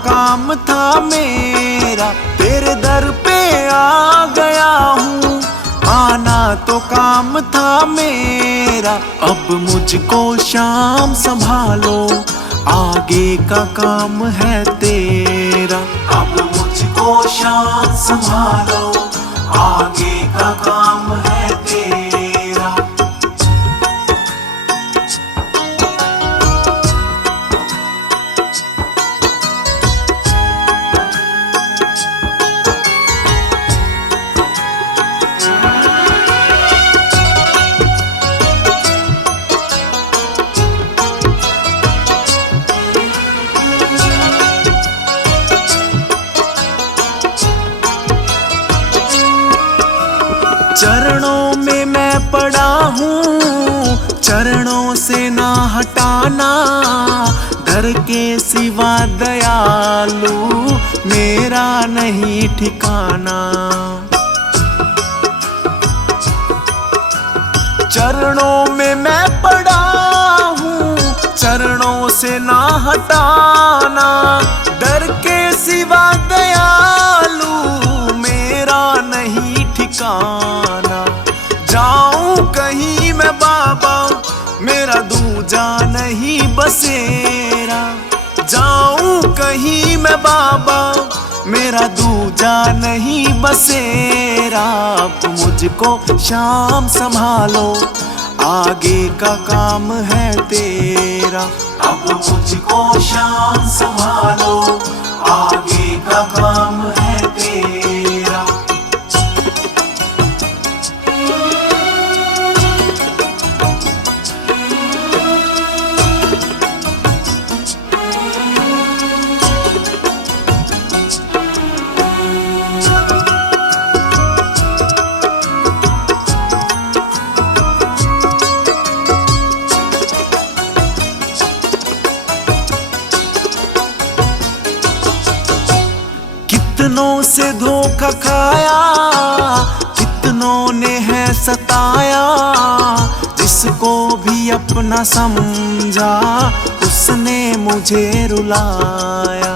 काम था मेरा, तेरे दर पे आ गया हूँ। आना तो काम था मेरा, अब मुझको शाम संभालो, आगे का काम है तेरा। अब मुझको शाम संभालो, आगे का काम है तेरा। चरणों में मैं पड़ा हूँ, चरणों से ना हटाना, दर के सिवा दयालु मेरा नहीं ठिकाना। चरणों में मैं पड़ा हूँ, चरणों से ना हटाना, दर के सिवा दयालु मेरा नहीं ठिकाना। जाऊं कहीं मैं बाबा, मेरा दूजा नहीं बसेरा। जाऊं कहीं मैं बाबा, मेरा दूजा नहीं बसेरा। अब मुझको शाम संभालो, आगे का काम है तेरा। अब मुझको शाम संभालो, आगे का काम है तेरा। कितनों से धोखा खाया, कितनों ने है सताया, जिसको भी अपना समझा उसने मुझे रुलाया।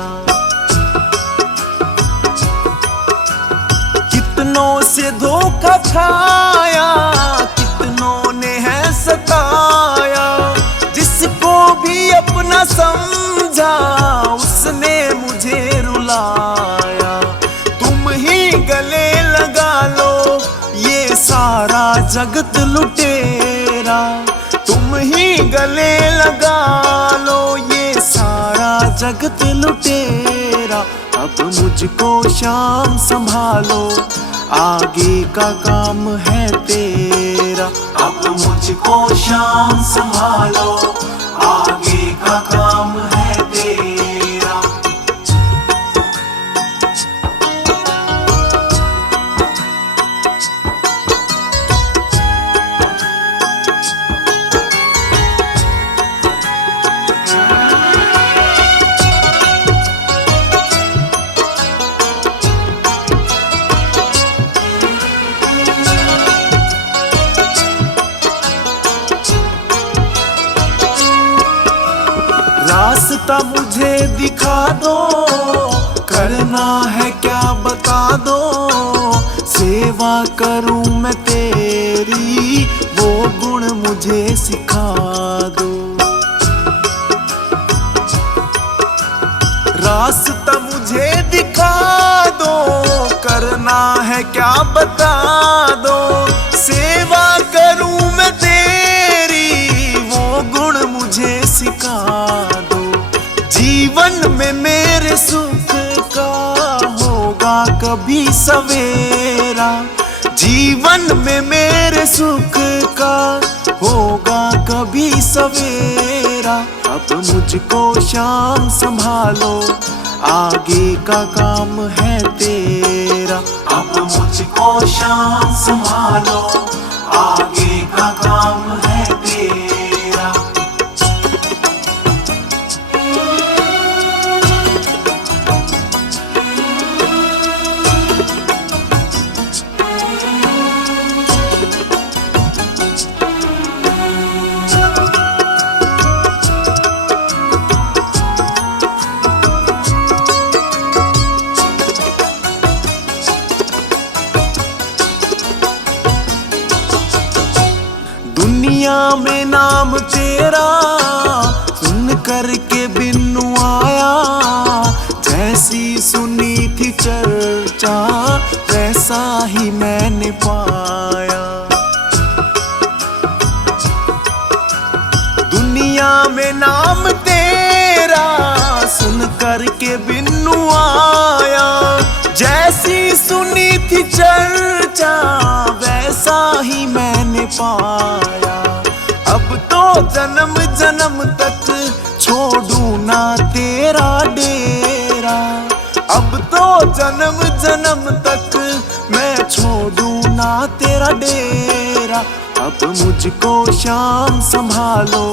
कितनों से धोखा खाया, कितनों ने है सताया, जिसको भी अपना समझा उसने मुझे रुलाया। तुम ही गले लगा लो, ये सारा जगत लुटेरा। तुम ही गले लगा लो, ये सारा जगत लुटेरा। अब मुझको शाम संभालो, आगे का काम है तेरा। अब मुझको शाम संभालो, आगे का काम है तेरा। रास्ता मुझे दिखा दो, करना है क्या बता दो। सेवा करूं मैं तेरी, वो गुण मुझे सिखा दो। रास्ता मुझे दिखा दो, करना है क्या बता दो। सेवा करूं मैं तेरी, वो गुण मुझे सिखा दो। जीवन में मेरे सुख का होगा कभी सवेरा। जीवन में मेरे सुख का होगा कभी सवेरा। अब मुझको शाम संभालो, आगे का काम है तेरा। अब मुझको शाम संभालो, आगे का काम है तेरा। में नाम तेरा सुन करके बिनु आया, जैसी सुनी थी चर्चा वैसा ही मैंने पाया। दुनिया में नाम तेरा सुन करके बिनु आया, जैसी सुनी थी चर्चा वैसा ही मैंने पाया। अब तो जन्म जन्म तक छोड़ू ना तेरा डेरा, अब तो जन्म जन्म तक मैं छोड़ू ना तेरा डेरा। अब मुझको श्याम संभालो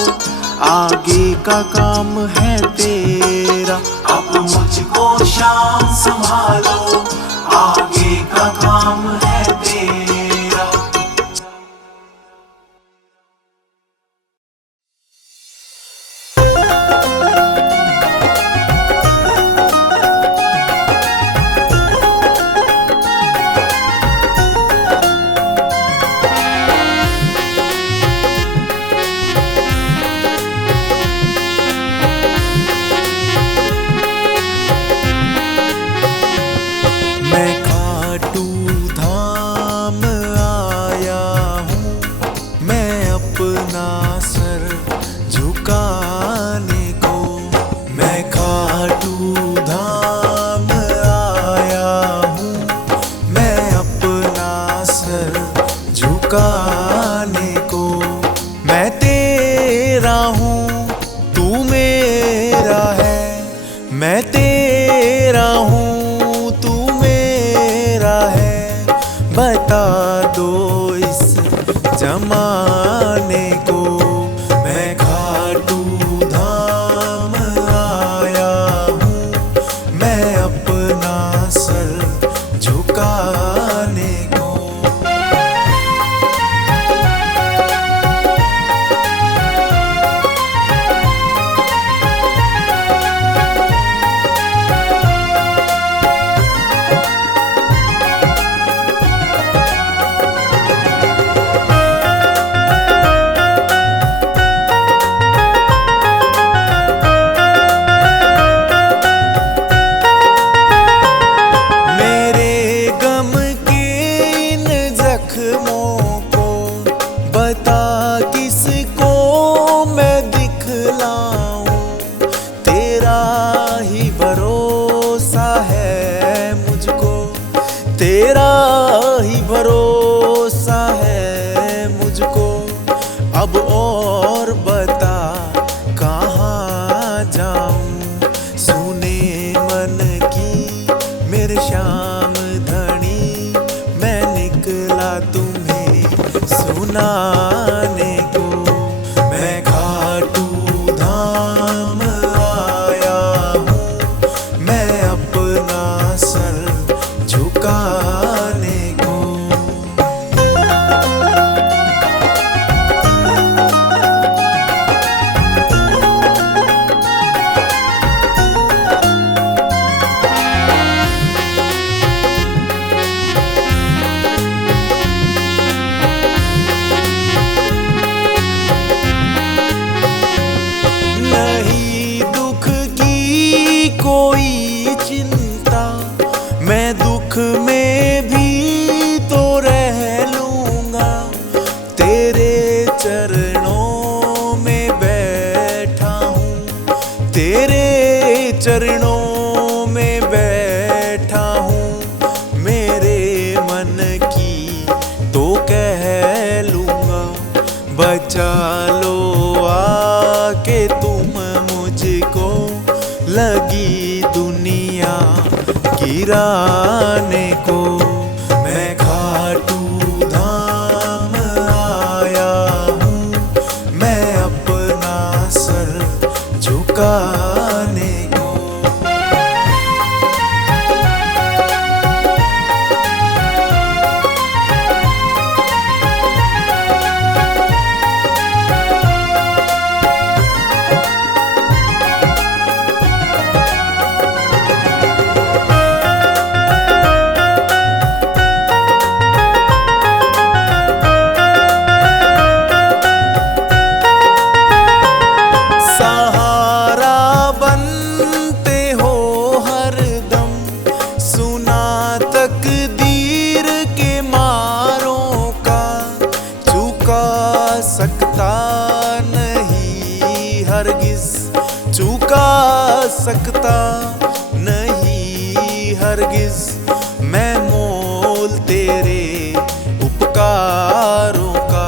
आगे का काम है तेरा, अब मुझको श्याम संभालो आगे का काम है तेरा। मैं खाटू धाम आया हूँ, मैं अपना सर झुकाने को। मैं खाटू धाम आया हूँ, मैं अपना सर झुकाने को। मैं तेरा हूँ तू मेरा है, मैं तेरा हूँ बता दो इस जमाने को। मैं खाटू धाम आया हूँ, मैं अपना सर झुकाने को। बता किसको मैं दिखलाऊं, तेरा ही भरोसा है मुझको, तेरा ही भरोसा है मुझको। अब और बता कहाँ जाऊं, सुने मन की मेरे श्याम धनी, मैं निकला तुम्हें सुनाने को। मैं खाटू धाम आया हूँ, मैं अपना सर झुकाने को। कोई चिंता मैं दुख में भी तो रह लूंगा, तेरे चरणों में बैठा हूँ, तेरे चरणों में बैठा हूँ। मेरे मन की तो कह लूंगा, बचा लो आके तुम मुझको, लगी दुनिया गिराने को। मैं खाटू धाम आया हूँ, मैं अपना सर झुकाने को। सकता नहीं हरगिज मैं मोल तेरे उपकारों का।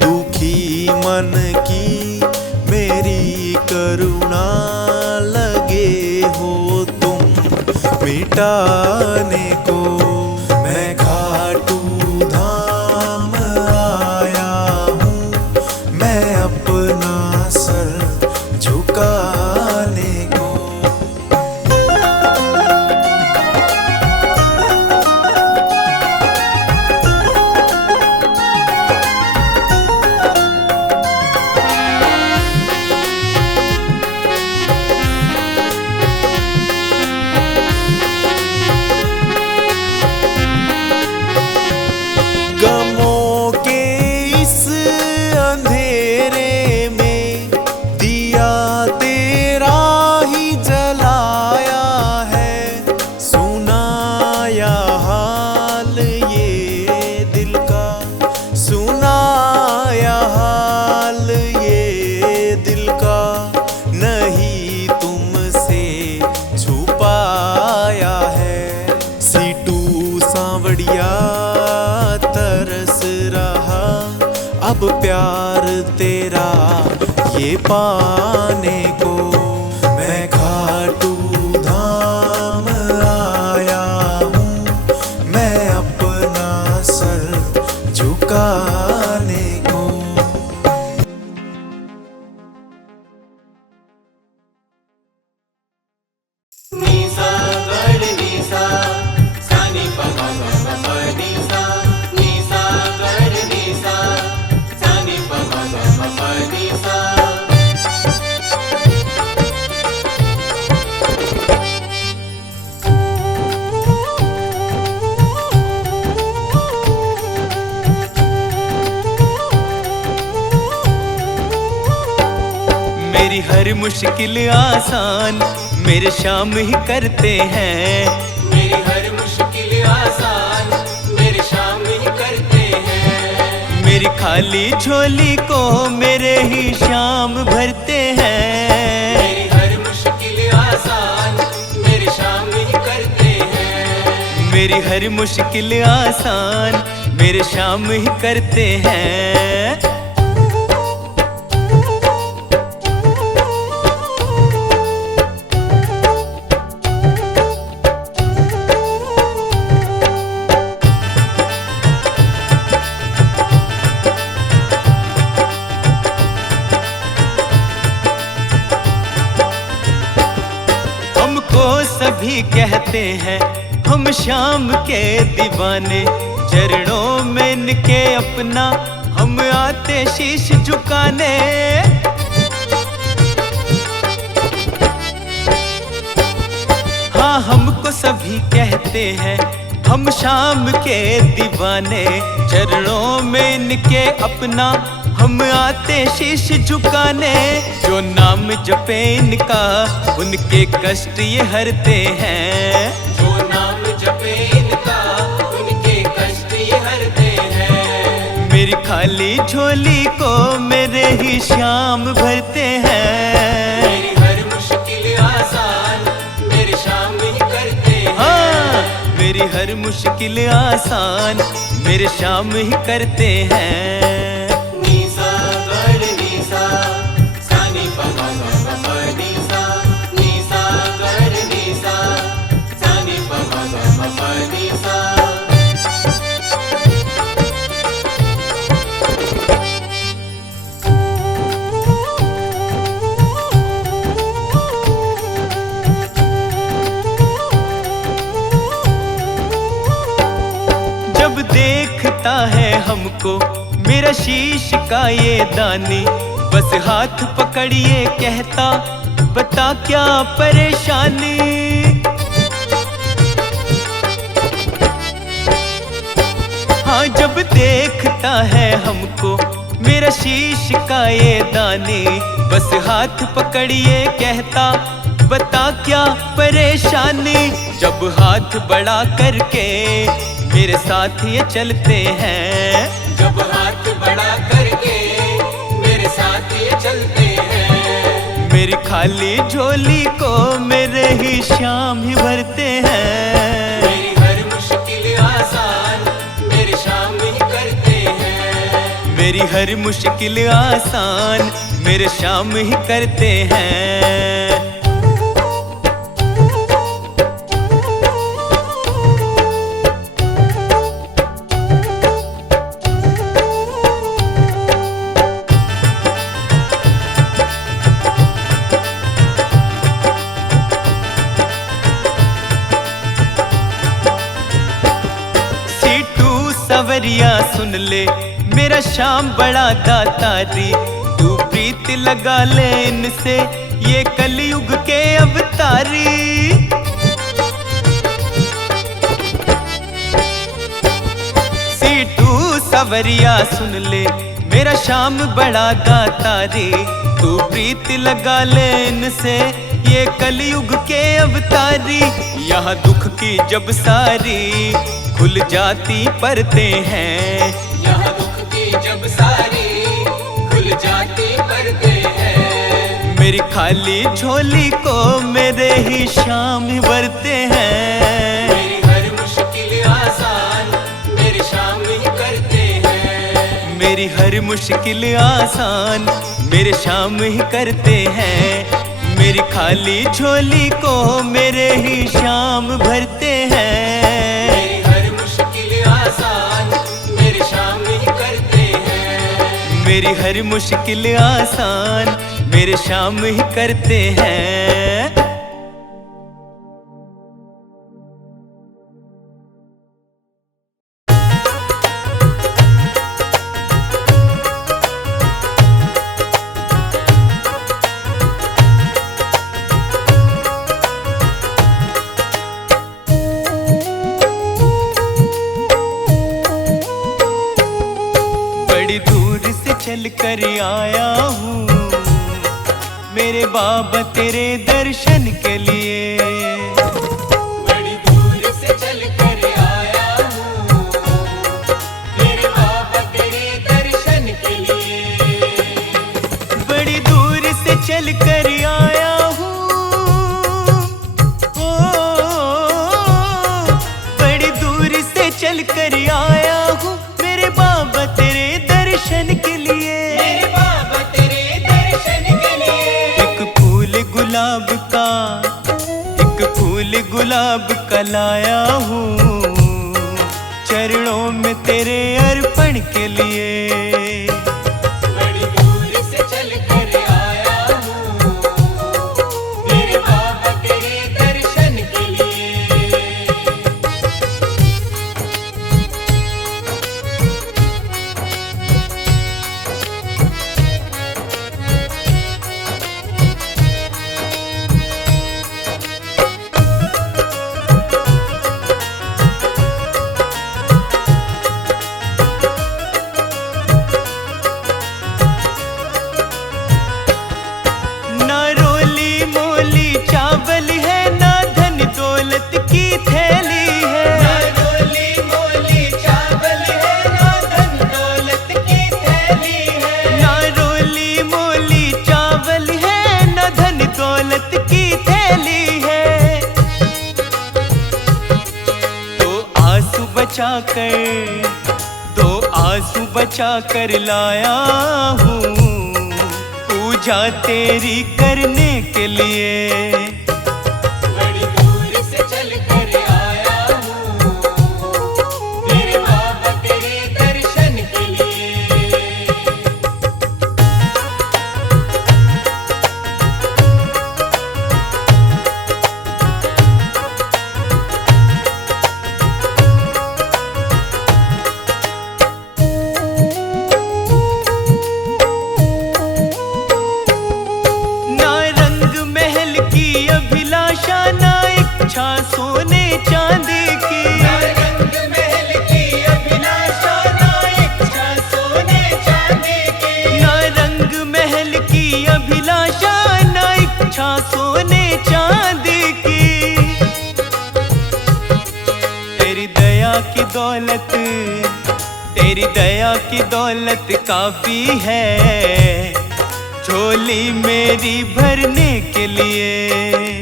दुखी मन की मेरी करुणा लगे हो तुम मिटाने को। मैं खाटू धाम आया हूँ, मैं अपना सर झुकाने को। गमों के इस अंधेरे में दिया तेरा ही जलाया है। सुनाया हाल ये दिल का, सुनाया हाल ये दिल का। नहीं तुमसे छुपाया है। सीटू सांवड़िया तरस रहा अब प्यार तेरा ये पाने को। मैं खाटू धाम आया हूँ, मैं अपना सर झुकाने को। नीसा गढ़ नीसा सानी पमा प नीसा। नीसा गढ़ नीसा सानी पमा प नीसा। मेरी हर मुश्किल आसान मेरे शाम ही करते हैं। मेरी हर मुश्किल आसान मेरे शाम ही करते हैं। मेरी खाली झोली को मेरे ही शाम भरते हैं। मेरी हर मुश्किल आसान मेरे शाम ही करते हैं। मेरी हर मुश्किल आसान मेरे शाम ही करते हैं। सभी कहते हैं हम शाम के दीवाने। चरणों में इनके अपना हम आते शीश झुकाने। हाँ हमको सभी कहते हैं हम शाम के दीवाने। चरणों में इनके अपना हम आते शीश झुकाने। जो नाम जपे इनका उनके कष्ट ये हरते हैं। जो नाम जपे इनका उनके कष्ट ये हरते हैं। मेरी खाली झोली को मेरे ही शाम भरते हैं। मेरी हर मुश्किल आसान मेरे शाम ही करते हैं। हाँ मेरी हर मुश्किल आसान मेरे शाम ही करते हैं। नीसा गढ़ नीसा सानी पमा प नीसा। नीसा गढ़ नीसा सानी पमा प नीसा। जब देखता है हमको मेरा शीश का ये दानी, बस हाथ पकड़िए कहता बता क्या परेशानी। हाँ जब देखता है हमको मेरा शीश का ये दानी, बस हाथ पकड़िए कहता बता क्या परेशानी। जब हाथ बड़ा करके मेरे साथ ये चलते हैं। जब हाथ बड़ा करके मेरे साथ ये चलते हैं। मेरी खाली झोली को मेरे ही श्याम ही भरते हैं। मेरी हर मुश्किल आसान मेरे शाम ही करते हैं। मेरी हर मुश्किल आसान मेरे शाम ही करते हैं। सवरिया सुन ले मेरा श्याम बड़ा दातारी, तू प्रीत लगा ले इनसे ये कलयुग के अवतारी। सीटू सवरिया सुन ले मेरा श्याम बड़ा दातारी, तू प्रीत लगा ले इनसे ये कलयुग के अवतारी। यहाँ दुख की जब सारी खुल जाती परते हैं, यहाँ दुख की जब सारी खुल जाती परते हैं। मेरी खाली झोली को मेरे ही श्याम भरते हैं। मेरी हर मुश्किल आसान मेरे शाम ही करते हैं। मेरी हर मुश्किल आसान मेरे शाम ही करते हैं। मेरी खाली झोली को मेरे ही श्याम भरते हैं। मेरी हर मुश्किल आसान मेरे शाम ही करते हैं। मेरी हर मुश्किल आसान मेरे शाम ही करते हैं। चल कर आया हूँ मेरे बाबा तेरे दर्शन के लिए। बड़ी दूर से चल कर आया हूँ मेरे बाबा तेरे दर्शन के लिए। बड़ी दूर से चल कर आया हूँ, ओ बड़ी दूर से चल कर आया हूँ मेरे बाबा तेरे दर्शन के लिए। मेरे बाबा तेरे दर्शन के लिए। एक फूल गुलाब का लाया हूँ चरणों में तेरे अर्पण के लिए। बड़ी दूर से चल कर आया हूँ मेरे बाबा तेरे दर्शन के लिए। दो आंसू बचा कर लाया हूँ पूजा तेरी करने के लिए। बड़ी दूर से चल कर आया हूँ मेरे बाबा तेरे दर्शन के लिए। सोने चांदी की रंग महल की अभिलाषा ना इच्छा सोने चांदी की। ना रंग महल की अभिलाषा ना इच्छा सोने चांदी की। तेरी दया की दौलत तेरी दया की दौलत काफी है झोली मेरी भरने के लिए।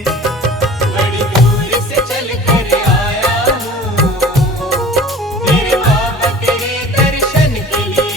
बड़ी दूर से चल कर आया हूँ तेरे बाबा तेरे दर्शन के लिए।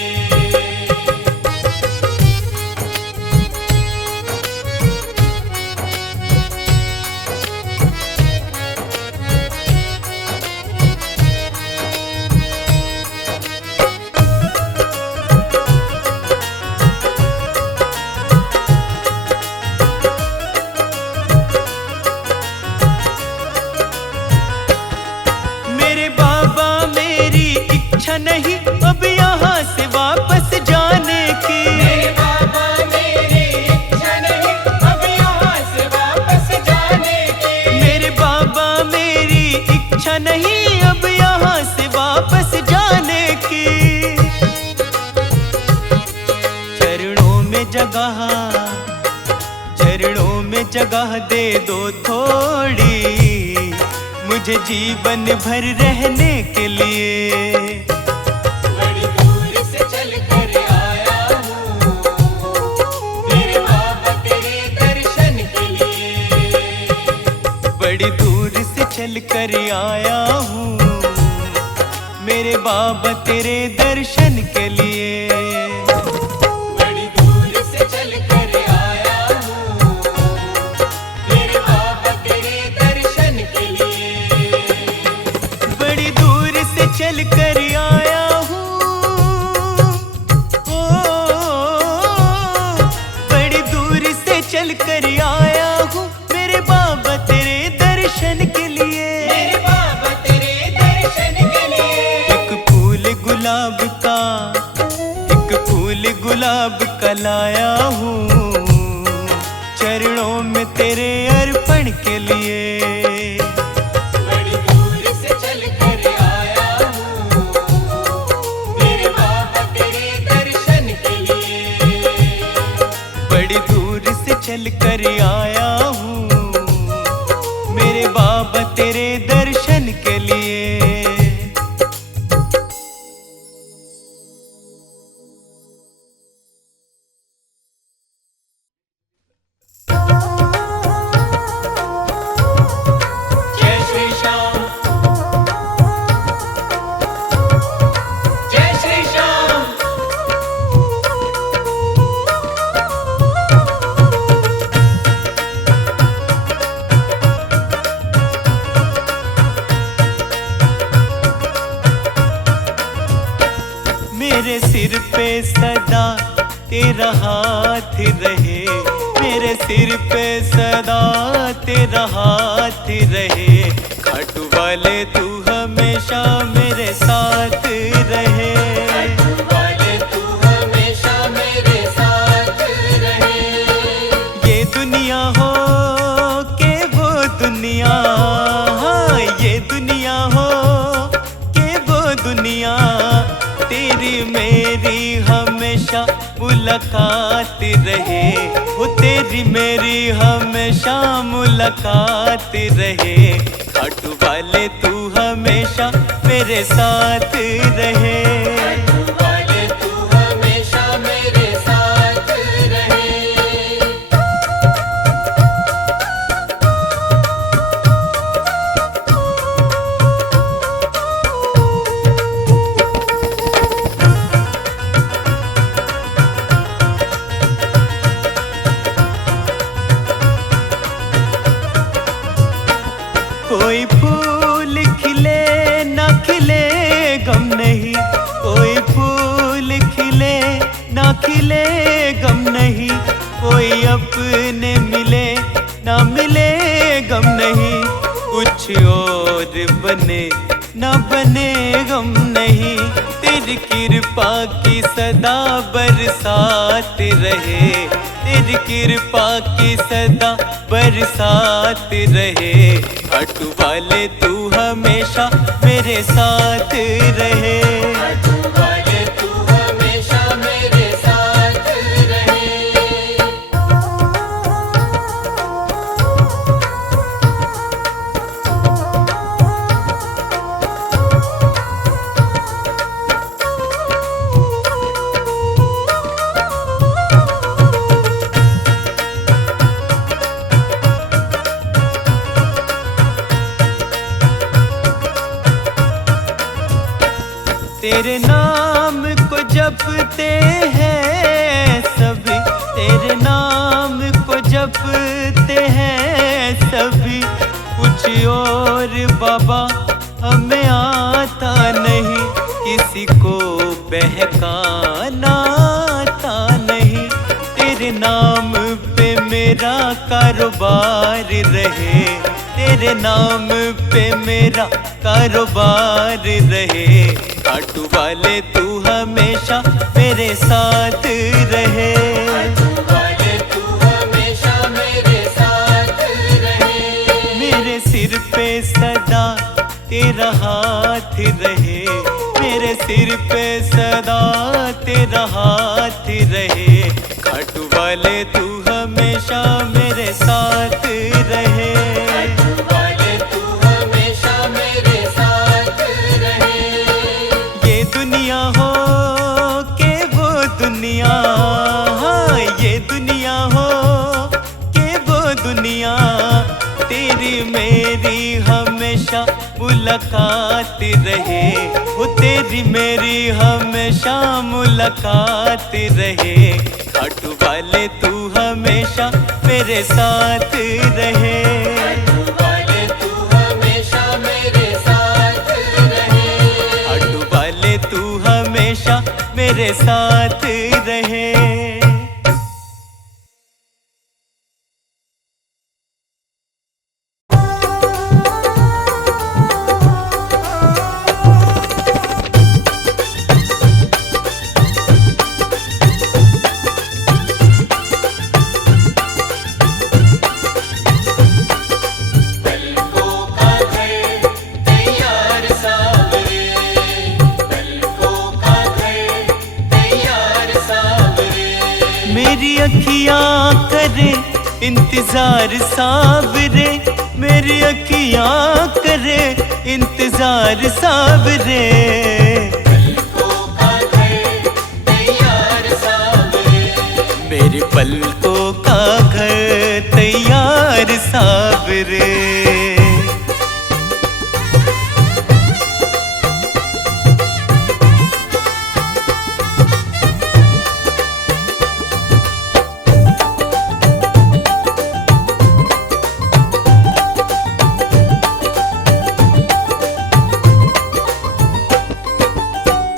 मेरे बाबा मेरी इच्छा नहीं अब यहाँ से वापस जाने की। मेरे बाबा मेरी इच्छा नहीं अब यहाँ से वापस जाने की। मेरे बाबा मेरी इच्छा नहीं अब यहाँ से वापस जाने की। चरणों में जगह दे दो थोड़ी मुझे जीवन भर रहने के लिए। बड़ी दूर से चल कर आया हूँ तेरे बाबा तेरे दर्शन के लिए। बड़ी दूर से चल कर आया हूँ मेरे बाबा तेरे दर्शन के लिए। बड़ी दूर से चल कर आया हूँ तेरे बाबा तेरे दर्शन के लिए। बड़ी दूर से चल कर आया हूँ ओ, बड़ी दूर से चल कर आया हूँ मेरे बाबा तेरे दर्शन के लिए। मेरे बाबा तेरे दर्शन के लिए। एक फूल गुलाब का लाया हूँ चरणों में तेरे अर्पण के लिए। बड़ी दूर से चल कर आया हूँ तेरे बाबा तेरे दर्शन के लिए। बड़ी दूर से चल कर आया हूँ मेरे बाबा तेरे दर्शन के लिए। जय श्री श्याम जय श्री श्याम। मेरे सिर पे सदा तेरा हाथ रहे। मेरे सिर पे सदा तेरा हाथ रहे। खाटू वाले तू हमेशा मेरे साथ रहे। वाले तू हमेशा मेरे साथ रहे। ये दुनिया हो के वो दुनिया, हाँ ये दुनिया हो के वो दुनिया तेरी मेरी हमेशा मुलाकात रहे। वो तेरी मेरी हमेशा मुलाकात रहे। खाटू वाले तू हमेशा मेरे साथ रहे। वाले तू हमेशा मेरे साथ रहे। कोई फूल खिले ना खिले गम नहीं। कोई फूल खिले ना खिले गम नहीं। कोई अपने मिले ना मिले गम नहीं। कुछ और बने ना बने गम नहीं। तेरी कृपा की सदा बरसात रहे। तेरी कृपा की सदा बरसात रहे। खाटू वाले तू हमेशा मेरे साथ रहे। वाले तू हमेशा मेरे साथ रहे। तेरे नाम को जपते हैं सभी, तेरे नाम को जपते हैं सभी। कुछ और बाबा हमें आता नहीं, किसी को बहकाना आता नहीं। तेरे नाम पे मेरा कारोबार रहे, तेरे नाम पे मेरा कारोबार रहे। खाटू वाले तू हमेशा मेरे साथ रहे, खाटू वाले तू हमेशा मेरे साथ रहे। मेरे सिर पे सदा तेरा हाथ रहे, मेरे सिर पे सदा तेरा हाथ रहे। खाटू वाले तू हमेशा मेरे साथ रहे, खाटू वाले तू हमेशा मेरे साथ रहे। ये दुनिया हो के वो दुनिया, हाँ ये दुनिया हो के वो दुनिया। तेरी मेरी हमेशा मुलाकात रहे, वो तेरी मेरी हमेशा मुलाकात रहे। खाटू वाले तू हमेशा मेरे साथ रहे, खाटू वाले तू हमेशा मेरे साथ रहे। खाटू वाले तू हमेशा मेरे साथ रहे। पलकों का घर तैयार सावरे, पलकों का घर तैयार सावरे। मेरी अखियाँ करे इंतजार सावरे, मेरी अखियाँ करे इंतजार सावरे। पलकों का घर तैयार सावरे, मेरे पलकों का घर तैयार सावरे।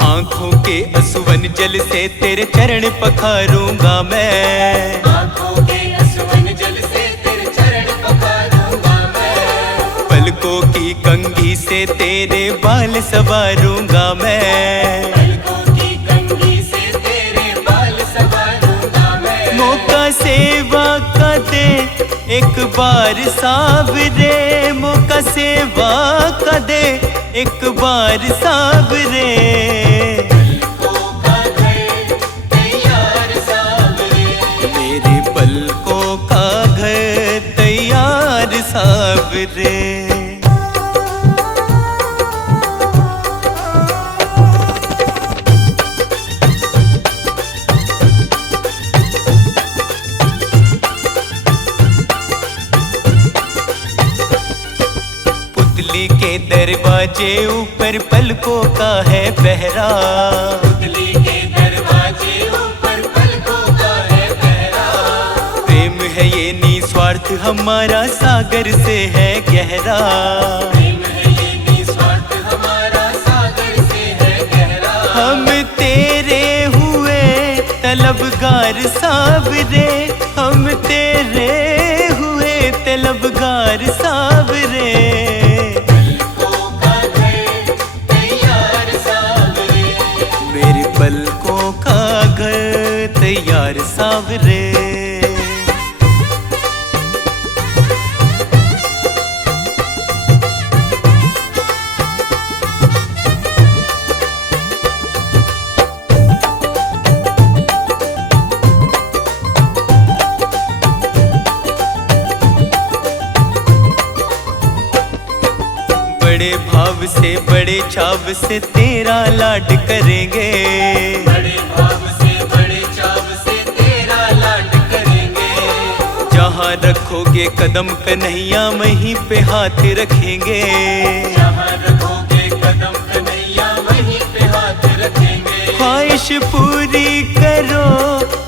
आँखों के असुवन जल से तेरे चरण पखारूंगा मैं, आँखों के असवन जल से तेरे चरण पखारूंगा मैं। पलकों की कंघी से तेरे बाल संवारूंगा मैं। पलकों की कंघी से तेरे बाल संवारूंगा मैं। मौका सेवा का दे एक बार सावरे, मौका सेवा का दे एक बार सावरे। पलकों का घर तैयार सावरे, मेरे पलकों का घर तैयार सावरे। पुतली के दरवाजे ऊपर पलकों का है पहरा, पुतली के दरवाजे ऊपर पलकों का है पहरा। प्रेम है ये निस्वार्थ हमारा सागर से है गहरा। प्रेम है ये निस्वार्थ हमारा सागर से है गहरा। हम तेरे हुए तलबगार सावरे, हम तेरे हुए तलबगार सावरे। पलकों का घर तैयार सावरे, मेरे पलकों का घर तैयार सावरे। बड़े भाव से बड़े चाव से तेरा लाड करेंगे, बड़े भाव से बड़े चाव से तेरा लाड करेंगे। जहाँ रखोगे कदम कन्हैया वहीं पे हाथ रखेंगे। जहाँ रखोगे कदम कन्हैया वहीं पे हाथ ख्वाहिश पूरी करो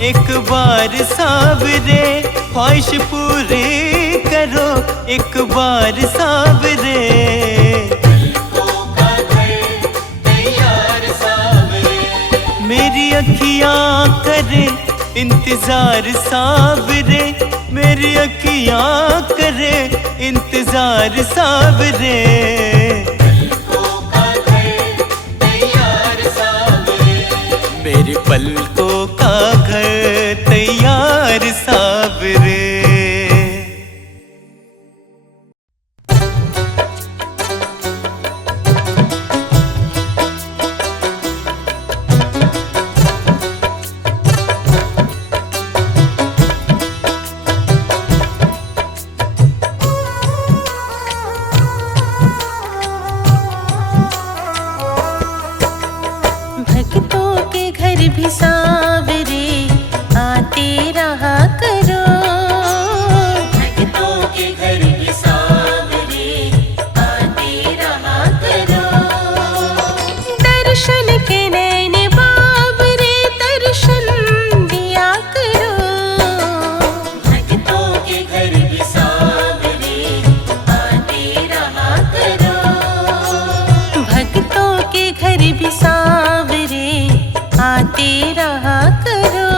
एक बार सावरे, ख्वाहिश पूरी करो एक बार सावरे। पलकों का घर तैयार सावरे, मेरी अखियां करे इंतजार सावरे, मेरी अखियां करे इंतजार सावरे। पलकों का घर तैयार सावरे, मेरे पलकों का घर तैयार सावरे। भक्तों के घर भी सावरे आते रहा करो। भक्तों के घर भी सावरे आते रहा करो। दर्शन के नैन बाबरे दर्शन दिया करो। भक्तों के घर भी सावरे आते रहा करो। भक्तों के घर भी सावरे आते रहा करो।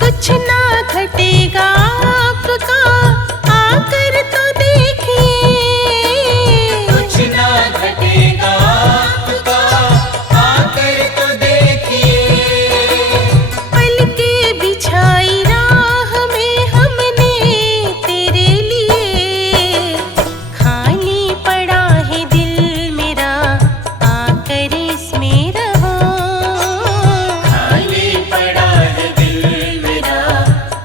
कुछ ना घटेगा आपका आकर तो देखिए। कुछ ना घटेगा आपका आकर तो देखिए। पलके बिछाई राह में हमने तेरे लिए। खाली पड़ा है दिल मेरा आकर इसमें रहो। खाली पड़ा है दिल मेरा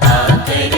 आकर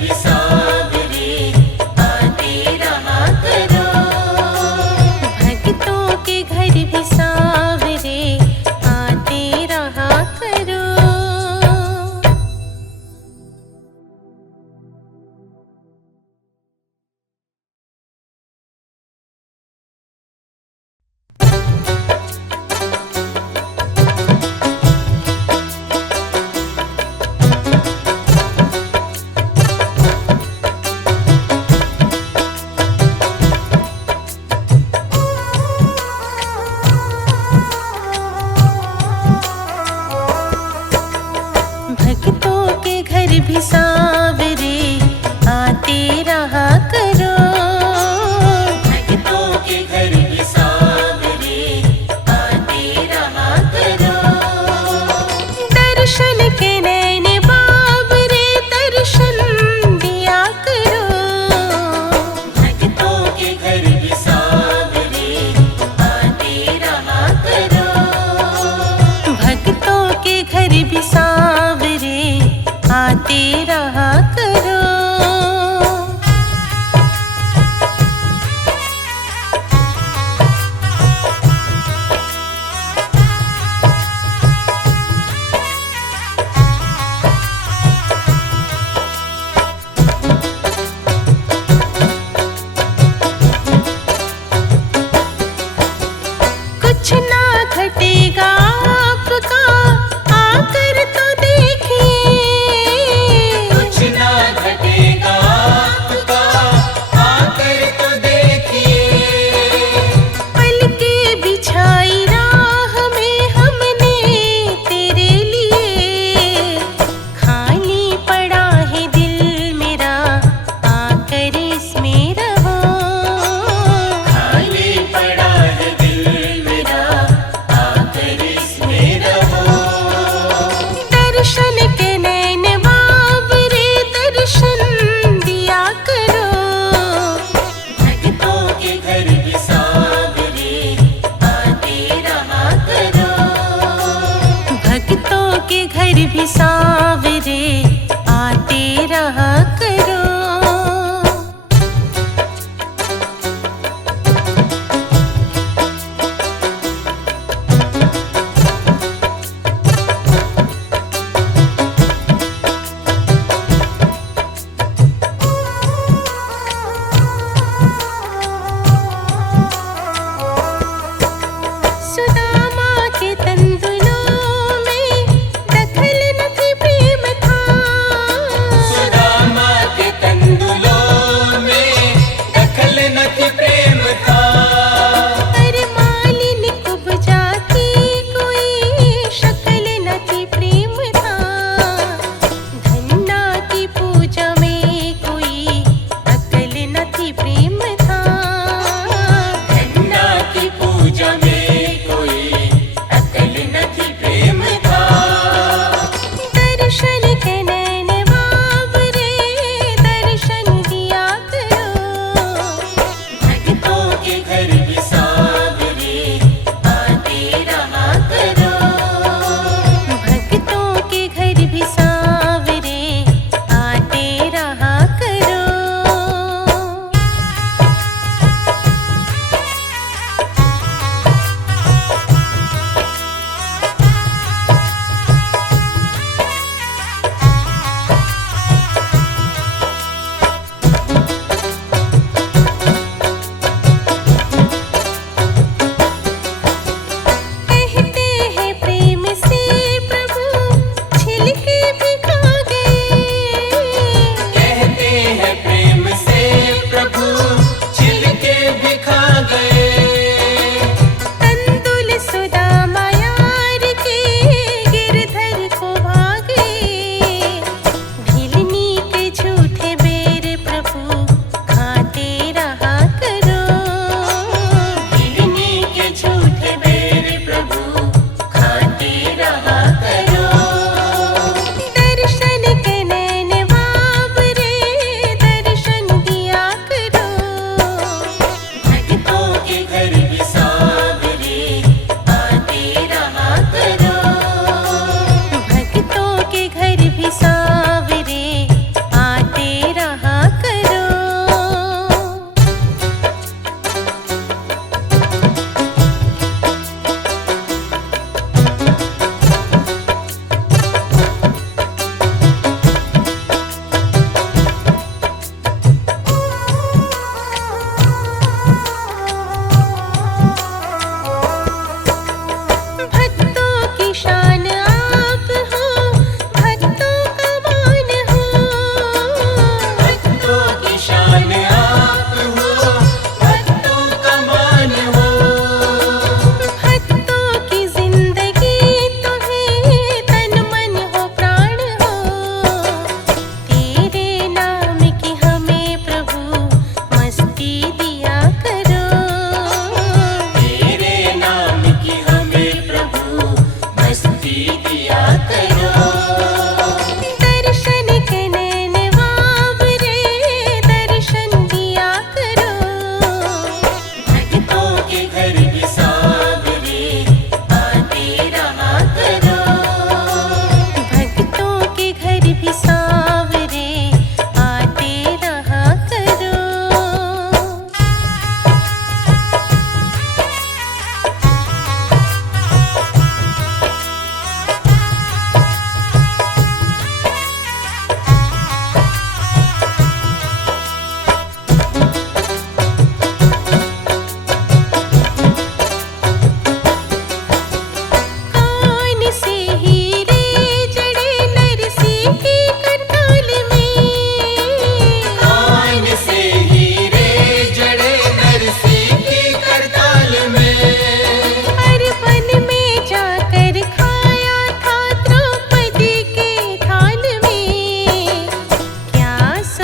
भी सांवरे आते रहा करो। भक्तों के घर भी सांवरे आते रहा करो।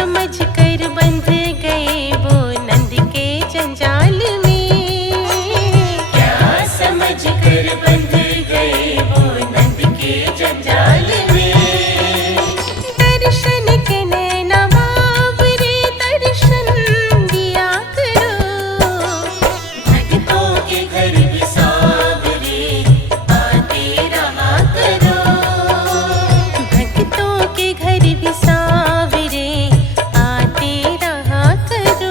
समझ कर बंध गए वो नंद के जंजाल में। क्या समझ कर बंध गए वो नंद के जंजाल में। दर्शन के नैना बावरे दर्शन दिया करो। भक्तों के घर भी सावरे आते रहा करो। भक्तों के घर भी सावरे आते रहा करो।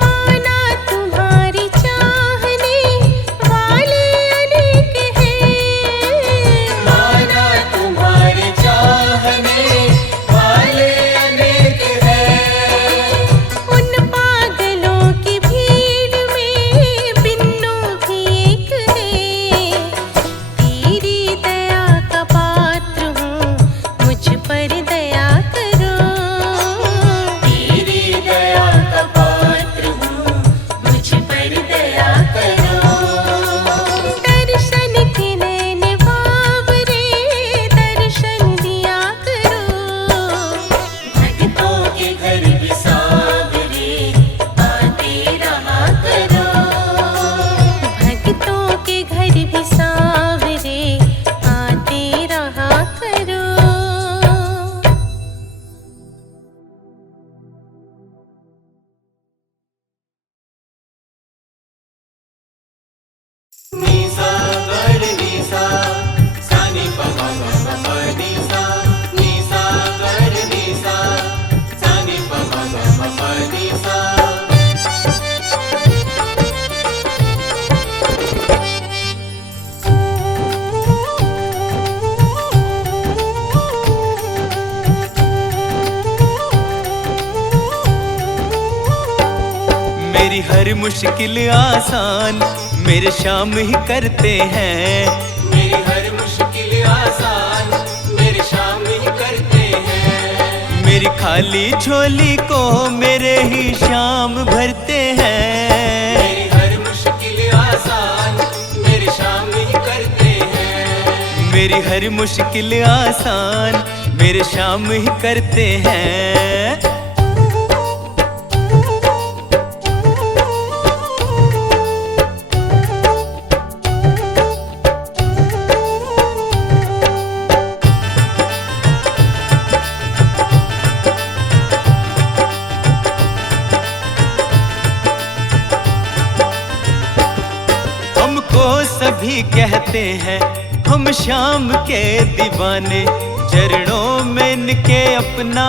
माना तुम्हारी चाहने वाले अनेक हैं। माना तुम्हारे चाहने वाले अनेक हैं। उन पागलों की भीड़ में बिन्नू भी एक है। तेरी दया का पात्र हूँ, मुझ पर दया करो। तेरी दया का पात्र हूँ, मुझ पर दया करो। दर्शन के नैन बावरे दर्शन दिया करो। भक्तों के घर भी सावरे आते रहा करो। भक्तों के घर भी सावरे आते रहा करो। निसा गढ़ निसा सानी पमा गमा पनीसा। निसा गढ़ निसा सानी पमा गमा पनीसा। मेरी हर मुश्किल आसान मेरे शाम ही करते हैं। मेरी हर मुश्किल आसान मेरे शाम ही करते हैं। मेरी खाली झोली को मेरे ही शाम भरते हैं। मेरी हर मुश्किल आसान मेरे शाम ही करते हैं। मेरी हर मुश्किल आसान मेरे शाम ही करते हैं। हमको सभी कहते हैं हम शाम के दीवाने। चरणों में इनके अपना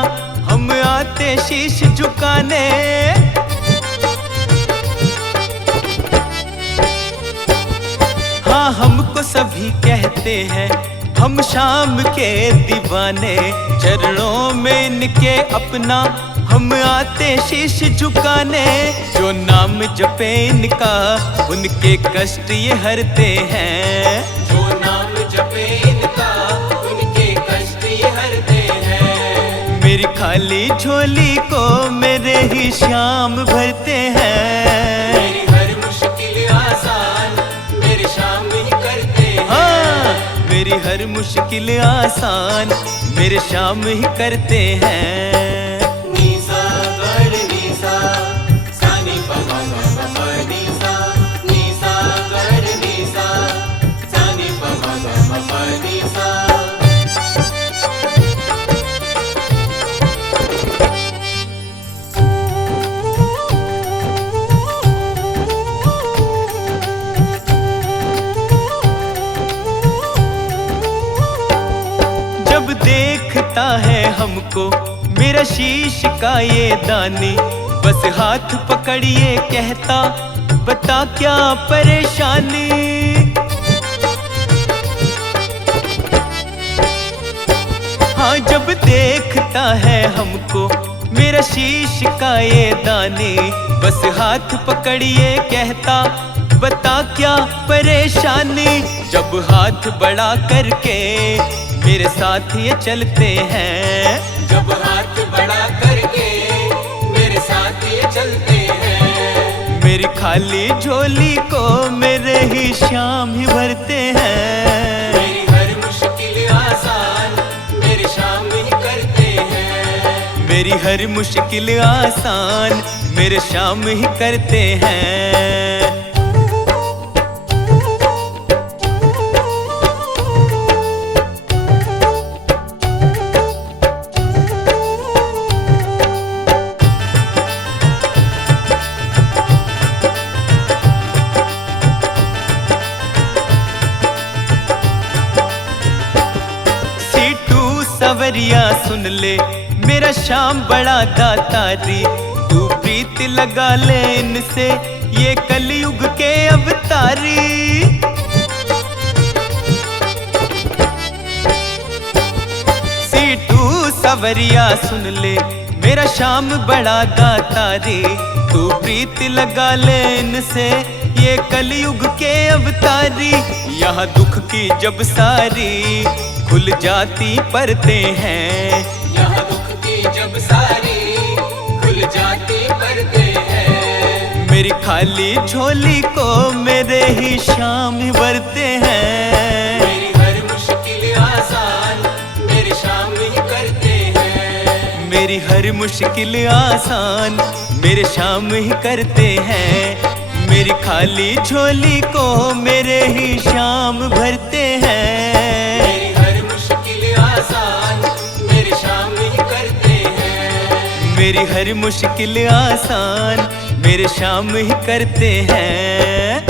हम आते शीश झुकाने। हाँ हमको सभी कहते हैं हम शाम के दीवाने। चरणों में इनके अपना हम आते शीश झुकाने। जो नाम जपे इनका उनके कष्ट ये हरते हैं। जो नाम जपे इनका उनके कष्ट ये हरते हैं। मेरी खाली झोली को मेरे ही शाम भरते हैं। मेरी हर मुश्किल आसान मेरे शाम ही करते हैं। हाँ मेरी हर मुश्किल आसान मेरे शाम ही करते हैं। निसा गढ़ निसा सानी पमा गमा पनीसा। निसा गढ़ निसा सानी पमा गमा पनीसा। जब देखता है हमको मेरा शीश का ये दानी। बस हाथ पकड़िए कहता बता क्या परेशानी। हाँ जब देखता है हमको मेरा शीश का ये दानी। बस हाथ पकड़िए कहता बता क्या परेशानी, जब हाथ बड़ा करके मेरे साथ ये चलते हैं। जब हाथ बड़ा करके मेरे साथ ये चलते हैं। मेरी खाली झोली को मेरे ही श्याम ही भरते हैं। मेरी हर मुश्किल आसान मेरे शाम ही करते हैं। मेरी हर मुश्किल आसान मेरे शाम ही करते हैं। सवरिया सुन ले मेरा श्याम बड़ा दातारी, तू प्रीत लगा ले इनसे ये कलयुग के अवतारी। सीटू सवरिया सुन ले मेरा श्याम बड़ा दातारी, तू प्रीत लगा ले इनसे ये कलयुग के अवतारी। यहाँ दुख की जब सारी खुल जाती परते हैं। यहाँ दुख की जब सारी खुल जाती परते हैं। मेरी खाली झोली को मेरे ही श्याम ही भरते हैं। मेरी हर मुश्किल आसान मेरे शाम ही करते हैं। मेरी हर मुश्किल आसान मेरे शाम ही करते हैं। मेरी खाली झोली को मेरे ही श्याम भरते हैं। मेरी हर मुश्किल आसान मेरे शाम ही करते हैं। मेरी हर मुश्किल आसान मेरे शाम ही करते हैं।